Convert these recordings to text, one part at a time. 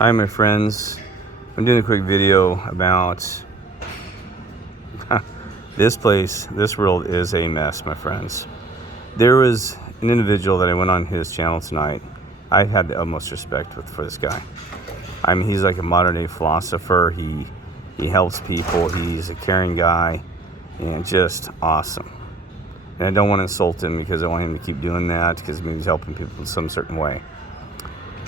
Hi my friends, I'm doing a quick video about this place. This world is a mess, my friends. There was an individual that I went on his channel tonight. I had the utmost respect for this guy. I mean, he's like a modern day philosopher. He helps people. He's a caring guy and just awesome. And I don't want to insult him because I want him to keep doing that because maybe he's helping people in some certain way.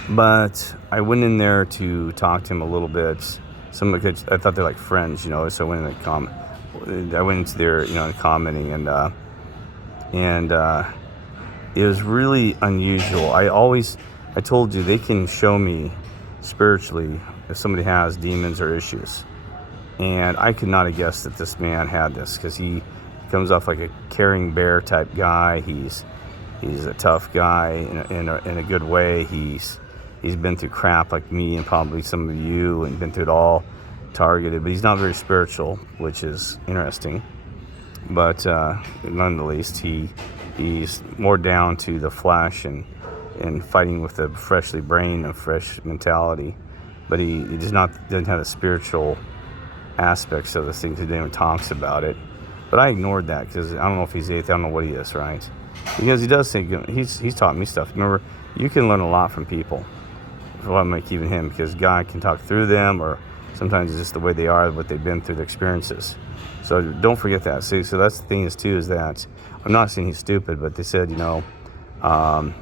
But I went in there to talk to him a little bit. I thought they're like friends, so I went in I went into their, commenting, and it was really unusual. I told you they can show me spiritually if somebody has demons or issues, and I could not have guessed that this man had this because he comes off like a caring bear type guy. He's a tough guy in a good way. He's been through crap like me and probably some of you, and been through it all, targeted, but he's not very spiritual, which is interesting. But none the least, he's more down to the flesh and fighting with a freshly brain and fresh mentality. But he doesn't have the spiritual aspects of the things. He even talks about it. But I ignored that because I don't know if he's atheist. I don't know what he is, right? Because he does think he's taught me stuff. Remember, you can learn a lot from people. Well, like even him, because God can talk through them, or sometimes it's just the way they are, what they've been through, the experiences. So don't forget that. See, so that's the thing is that I'm not saying he's stupid, but they said, like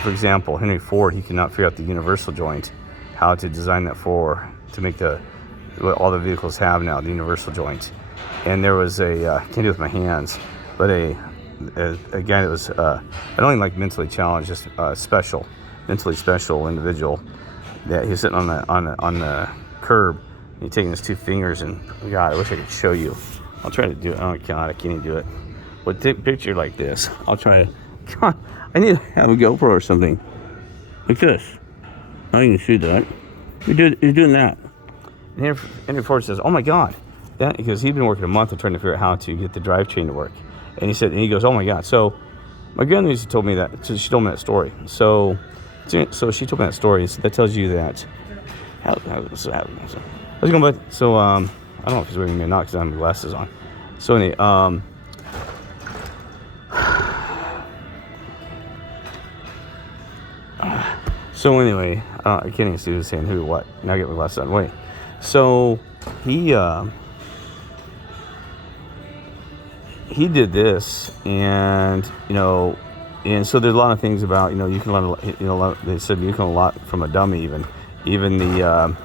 for example, Henry Ford, he could not figure out the universal joint, how to design that to make what all the vehicles have now, the universal joint. And there was I can't do it with my hands, but a guy that was I don't even like mentally challenged, just mentally special individual, that he's sitting on the curb, and he's taking his two fingers, and God, I wish I could show you. I'll try to do it. Oh God, I can't even do it. But take a picture like this. I'll try to. God, I need to have a GoPro or something like this. I can see that. He's doing that. And Henry Ford says, "Oh my God," because he'd been working a month and trying to figure out how to get the drivetrain to work. And he goes, "Oh my God." So my grandmother used to told me that. So she told me that story. So she told me that story. So that tells you that. I was going, but so I don't know if he's waving me or not because I have my glasses on. So anyway, I can't even see who's saying who what. Now I get my glasses on. Wait. So he did this, and and so there's a lot of things about, you can learn, they said you can learn a lot from a dummy, even the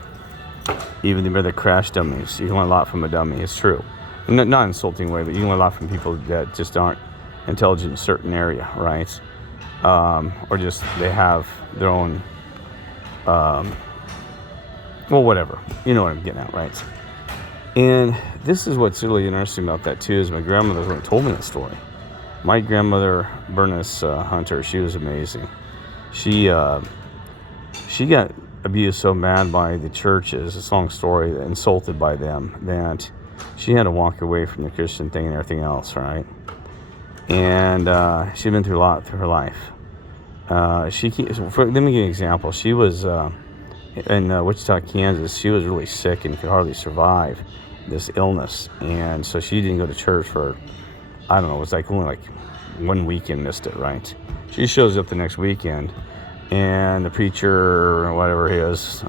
crash dummies. You can learn a lot from a dummy. It's true. Not insulting way, but you can learn a lot from people that just aren't intelligent in a certain area, right? Or just they have their own, whatever. You know what I'm getting at, right? And this is what's really interesting about that too, is my grandmother was the one who told me that story. My grandmother, Bernice Hunter, she was amazing. She got abused so bad by the churches, it's a long story, insulted by them, that she had to walk away from the Christian thing and everything else, right? And she'd been through a lot through her life. Let me give you an example. She was in Wichita, Kansas. She was really sick and could hardly survive this illness, and so she didn't go to church for, I don't know, it was like only like 1 weekend, missed it, right? She shows up the next weekend, and the preacher or whatever he is,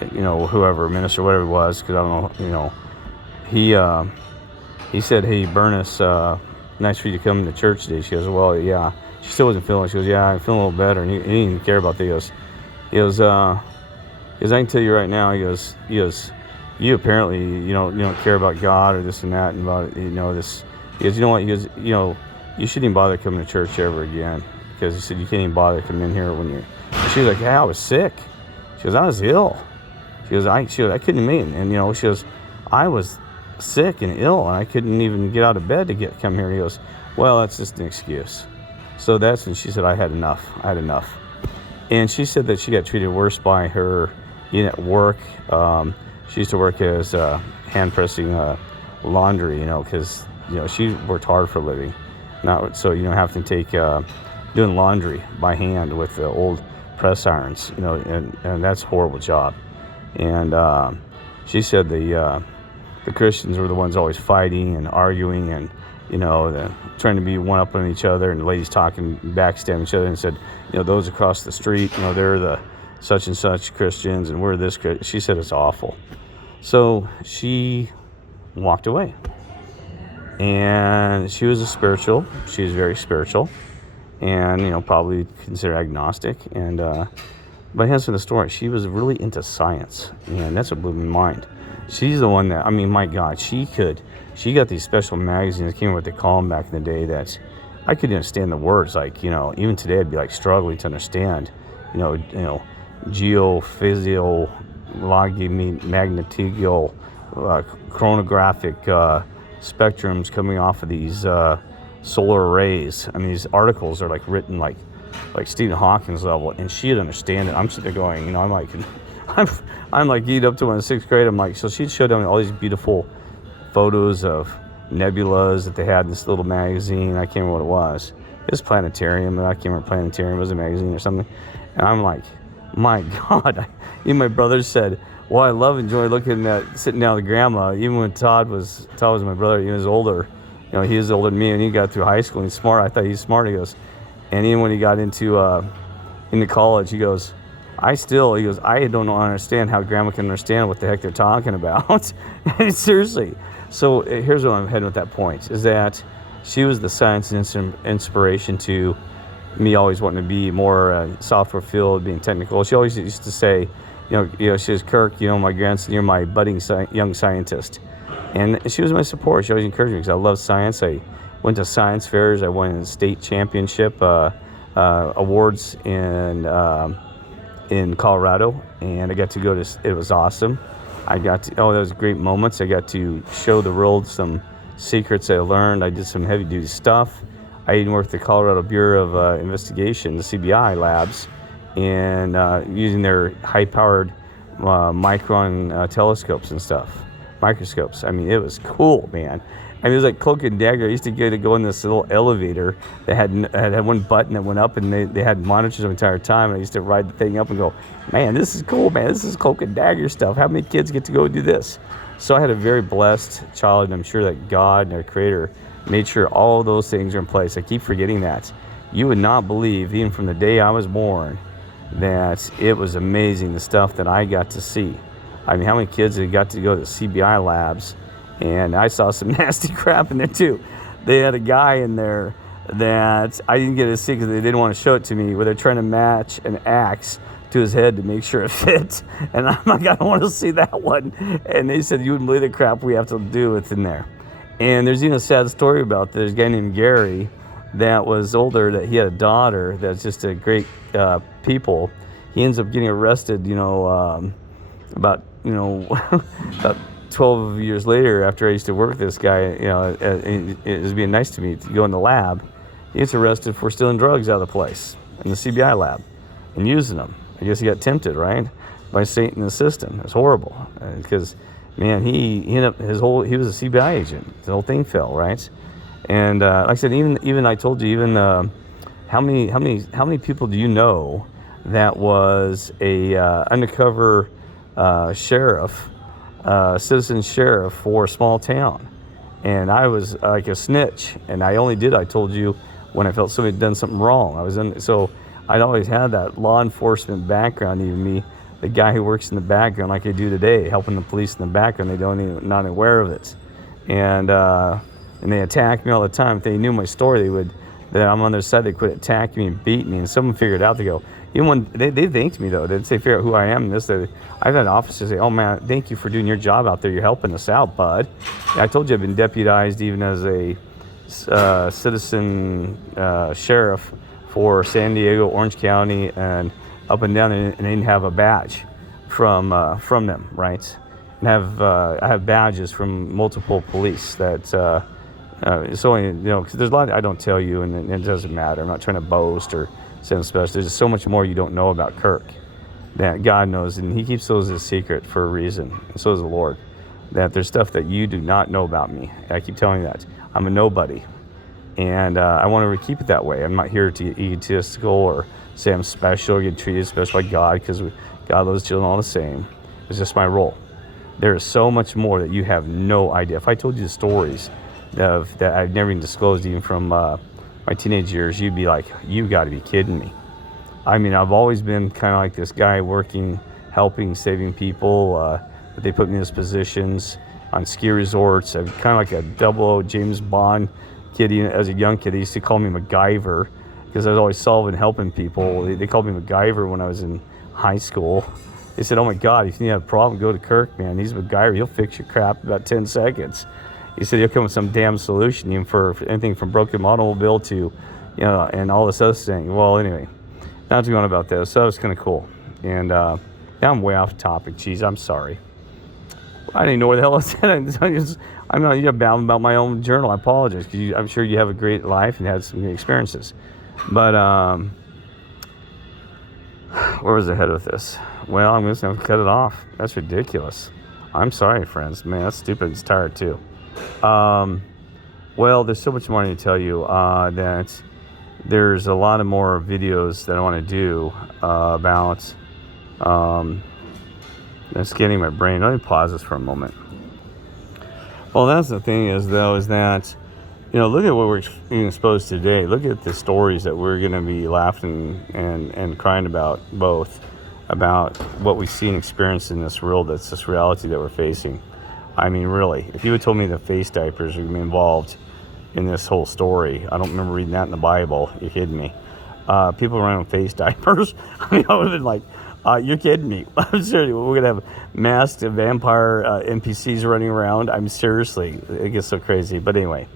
whoever, minister, whatever it was, because I don't know, he said, "Hey, Bernice, nice for you to come to church today." She goes, "Well, yeah." She still wasn't feeling it. She goes, "Yeah, I'm feeling a little better." And he didn't even care about that. He goes, "I can tell you right now," he goes, "you apparently, you don't care about God or this and that, and about, this." He goes, "You know what?" He goes, "You shouldn't even bother coming to church ever again." Because he said, "You can't even bother coming in here when you're..." She was like, "Yeah, I was sick." She goes, "I was ill." She goes, I couldn't make it. And, she goes, "I was sick and ill, and I couldn't even get out of bed to come here." And he goes, "Well, that's just an excuse." So that's when she said, I had enough. And she said that she got treated worse by her at work. She used to work as hand pressing laundry, because, she worked hard for a living. Not so, having to take doing laundry by hand with the old press irons, and that's a horrible job. And she said the Christians were the ones always fighting and arguing and, trying to be one up on each other, and the ladies talking, backstabbing each other, and said, those across the street, they're the such and such Christians, and we're this. She said it's awful. So she walked away. And she was she was very spiritual, and, probably considered agnostic. And, but here's the story. She was really into science, and that's what blew my mind. She's the one that, my God, she got these special magazines, I can't remember what they call them back in the day, that I couldn't understand the words. Like, even today I'd be like struggling to understand, geophysical, magnetical, chronographic spectrums coming off of these solar arrays. These articles are like written like Stephen Hawking's level, and she'd understand it. I'm sitting there going, I'm like getting up to one in 6th grade. I'm like, so she'd show them all these beautiful photos of nebulas that they had in this little magazine. I can't remember what it was. It was Planetarium, but I can't remember Planetarium. It was a magazine or something. And I'm like, my God. Even my brother said, well, I enjoy looking at sitting down with grandma. Even when Todd was my brother, he was older. He was older than me, and he got through high school and he's smart. I thought he was smart. He goes, and even when he got into college, he goes, I don't understand how grandma can understand what the heck they're talking about. Seriously. So here's where I'm heading with that point, is that she was the science inspiration to me always wanting to be more software field, being technical. She always used to say, she says, Kirk, my grandson, you're my budding young scientist. And she was my support. She always encouraged me because I love science. I went to science fairs. I won a state championship awards in Colorado, and I got to go to. It was awesome. That was great moments. I got to show the world some secrets I learned. I did some heavy duty stuff. I even worked at the Colorado Bureau of Investigation, the CBI labs, and using their high-powered micron telescopes and stuff, microscopes. It was cool, man. It was like cloak and dagger. I used to get to go in this little elevator that had one button that went up, and they had monitors the entire time. And I used to ride the thing up and go, man, this is cool, man. This is cloak and dagger stuff. How many kids get to go do this? So I had a very blessed childhood, and I'm sure that God and our Creator made sure all of those things are in place. I keep forgetting that. You would not believe, even from the day I was born, that it was amazing the stuff that I got to see. How many kids had got to go to the CBI labs? And I saw some nasty crap in there too. They had a guy in there that I didn't get to see because they didn't want to show it to me, where they're trying to match an axe to his head to make sure it fit. And I'm like, I don't want to see that one. And they said, you wouldn't believe the crap we have to do with in there. And there's even a sad story about this. There's a guy named Gary that was older, that he had a daughter that's just a great people. He ends up getting arrested, about 12 years later, after I used to work with this guy, it was being nice to me to go in the lab. He gets arrested for stealing drugs out of the place in the CBI lab and using them. I guess he got tempted, right, by Satan in the system. It's horrible because, man, he ended up he was a CBI agent. The whole thing fell, right? And like I said, even I told you, how many people do you know that was a undercover sheriff? Citizen sheriff for a small town, and I was like a snitch, and I told you when I felt somebody had done something wrong. So I'd always had that law enforcement background. Even me, the guy who works in the background, like I do today, helping the police in the background, not aware of it, and they attack me all the time. If they knew my story, that I'm on their side, they quit attacking me and beat me, and someone figured it out. They go, even when they thanked me though, they'd say, figure out who I am. I've had officers say, oh man, thank you for doing your job out there. You're helping us out, bud. I told you I've been deputized even as a citizen sheriff for San Diego, Orange County, and up and down, and they didn't have a badge from them, right? And I have badges from multiple police that. It's only, because there's a lot I don't tell you, and it doesn't matter. I'm not trying to boast or sound special. There's so much more you don't know about Kirk that God knows, and he keeps those a secret for a reason, and so does the Lord. That there's stuff that you do not know about me. I keep telling you that. I'm a nobody, and I want to keep it that way. I'm not here to be egotistical or say I'm special, get treated special by God because God loves children all the same. It's just my role. There is so much more that you have no idea. If I told you the stories that I've never even disclosed, even from my teenage years, you'd be like, you got to be kidding me. I mean, I've always been kind of like this guy working, helping, saving people. But they put me in these positions on ski resorts. I'm kind of like a double James Bond kid. As a young kid, they used to call me MacGyver because I was always solving, helping people. They called me MacGyver when I was in high school. They said, oh my God, if you have a problem, go to Kirk, man. He's MacGyver. He'll fix your crap in about 10 seconds. He said he'll come with some damn solution, even for anything from broken automobile to, and all this other thing. Well, anyway, not to go on about this. So that was kind of cool. And now I'm way off topic. Geez, I'm sorry. I didn't even know where the hell I said. I'm not bound about my own journal. I apologize because I'm sure you have a great life and had some great experiences. But where was I headed with this? Well, I'm just going to cut it off. That's ridiculous. I'm sorry, friends. Man, that's stupid. It's tired, too. Well, there's so much more to tell you that there's a lot of more videos that I want to do about... I'm scanning my brain. Let me pause this for a moment. Well, that's the thing is that, look at what we're being exposed to today. Look at the stories that we're going to be laughing and crying about, both about what we see and experience in this world. That's this reality that we're facing. I mean, really, if you had told me that face diapers would be involved in this whole story, I don't remember reading that in the Bible. You're kidding me. People running with face diapers. I mean, I would have been like, you're kidding me. I'm serious. We're going to have masked vampire NPCs running around. I'm seriously, it gets so crazy. But anyway,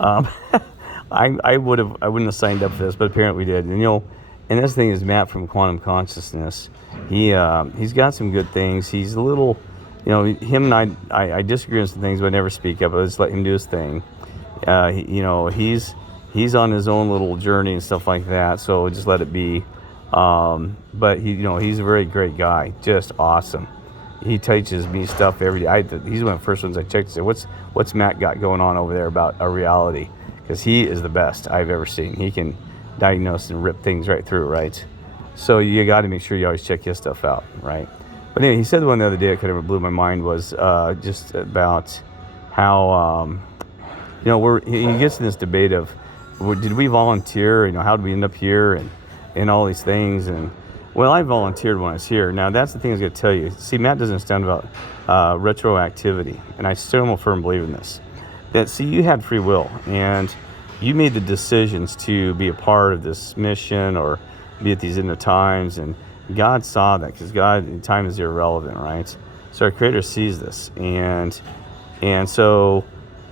I wouldn't have signed up for this, but apparently we did. And this thing is Matt from Quantum Consciousness. He's got some good things. He's a little, him and I disagree on some things, but I never speak up. I just let him do his thing. He's on his own little journey and stuff like that. So just let it be. But he's a very great guy, just awesome. He teaches me stuff every day. He's one of the first ones I checked to say, what's Matt got going on over there about a reality? Because he is the best I've ever seen. He can diagnose and rip things right through, right? So you got to make sure you always check his stuff out, right? But anyway, he said one the other day that kind of blew my mind was just about how, he gets in this debate of, did we volunteer? How did we end up here? And all these things. And well, I volunteered when I was here. Now that's the thing I was going to tell you. See, Matt doesn't understand about retroactivity, and I still am a firm believer in this. That see, you had free will, and you made the decisions to be a part of this mission or be at these end of times, and God saw that because God, time is irrelevant, right? So our Creator sees this, and so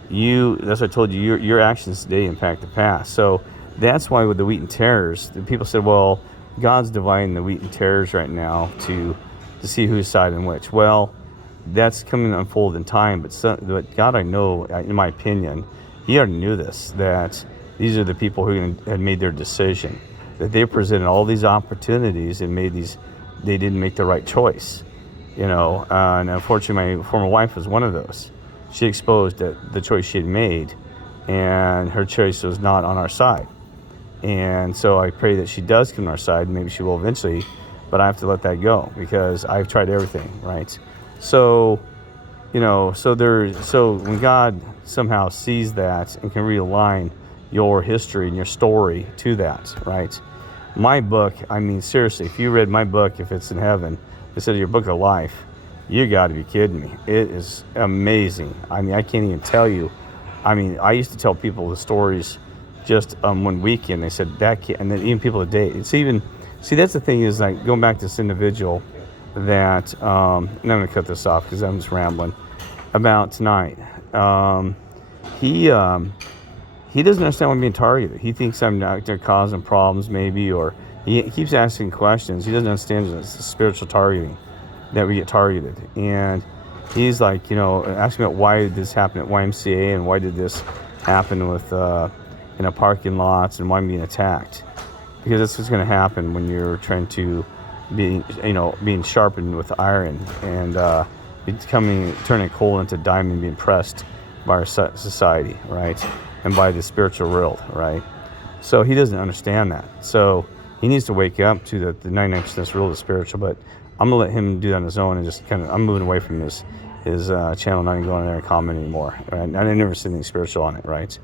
that's what I told you. Your actions today impact the past. So that's why with the wheat and tares, the people said, well, God's dividing the wheat and tares right now to see whose side and which. Well, that's coming to unfold in time, but God, I know, in my opinion, He already knew this, that these are the people who had made their decision, that they presented all these opportunities and they didn't make the right choice, and unfortunately my former wife was one of those. She exposed that the choice she had made, and her choice was not on our side. And so I pray that she does come to our side, and maybe she will eventually, but I have to let that go because I've tried everything, right? So, so when God somehow sees that and can realign your history and your story to that, right? My book, I mean, seriously, if you read my book, if it's in heaven, instead of your book of life, you got to be kidding me. It is amazing. I mean, I can't even tell you. I mean, I used to tell people the stories just one weekend. They said that kid, and then even people today. It's even that's the thing is, like, going back to this individual that and I'm going to cut this off because I'm just rambling about tonight. He doesn't understand why I'm being targeted. He thinks I'm not causing problems, maybe, or he keeps asking questions. He doesn't understand it's the spiritual targeting that we get targeted, and he's like, asking about why did this happen at YMCA and why did this happen with in a parking lots and why I'm being attacked, because that's what's going to happen when you're trying to be, being sharpened with iron and turning coal into diamond, being pressed by our society, right, and by the spiritual world, right? So he doesn't understand that. So He needs to wake up to the 99% rule of the spiritual, but I'm going to let him do that on his own and just kind of, I'm moving away from his channel, not even going in there and commenting anymore. Right? I never see anything spiritual on it, right?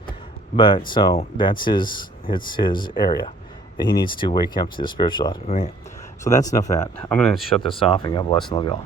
But so it's his area that he needs to wake up to the spiritual. Man. So that's enough of that. I'm going to shut this off and God bless and love you all.